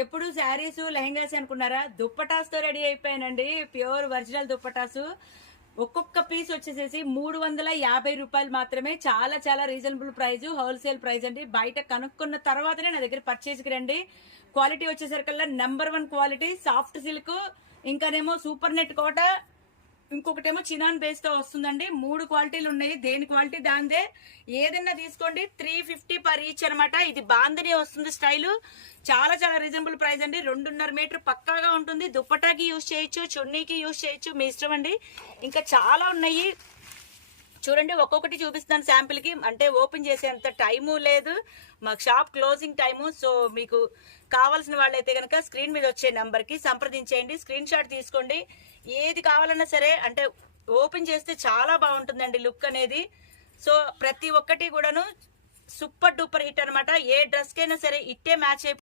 ఎప్పుడు శారీస్ లెహంగాస్ అనుకున్నారా? దుప్పటాస్ తో రెడీ అయిపోయానండి. Pure original dupattas. ఒక్కొక్క పీస్ వచ్చేసేసి 350 రూపాయలు మాత్రమే. చాలా చాలా రీజనబుల్ ప్రైస్, హోల్సేల్ ప్రైస్ అండి. బయట కనుక్కున్న తర్వాతనే నా దగ్గర పర్చేస్ కి రండి. క్వాలిటీ వచ్చేసరికల్లా #1 క్వాలిటీ, సాఫ్ట్ సిల్క్, ఇంకానేమో సూపర్ నెట్ కోట, ఇంకొకటేమో చినాన్ బేస్ తో వస్తుందండి. 3 క్వాలిటీలు ఉన్నాయి. దేని క్వాలిటీ దాందే. ఏదైనా తీసుకోండి. 350 పర్ ఈచ్ అనమాట. ఇది బాందని వస్తుంది స్టైల్. చాలా చాలా రీజనబుల్ ప్రైస్ అండి. 2.5 మీటర్ పక్కాగా ఉంటుంది. దుప్పటాకి యూజ్ చేయొచ్చు, చున్నీకి యూజ్ చేయొచ్చు, మీ ఇష్టం అండి. ఇంకా చాలా ఉన్నాయి. చూడండి, ఒక్కొక్కటి చూపిస్తాను శాంపిల్ కి. అంటే ఓపెన్ చేసేంత టైము లేదు, మాకు షాప్ క్లోజింగ్ టైము. సో మీకు కావాల్సిన వాళ్ళైతే కనుక స్క్రీన్ మీద వచ్చే నంబర్ కి సంప్రదించేయండి. స్క్రీన్ షాట్ తీసుకోండి. ఏది కావాలన్నా సరే, అంటే ఓపెన్ చేస్తే చాలా బాగుంటుందండి లుక్ అనేది. సో ప్రతి ఒక్కటి కూడాను సూపర్ డూపర్ హిట్ అనమాట. ఏ డ్రెస్ కైనా సరే ఇట్టే మ్యాచ్ అయిపోతుంది.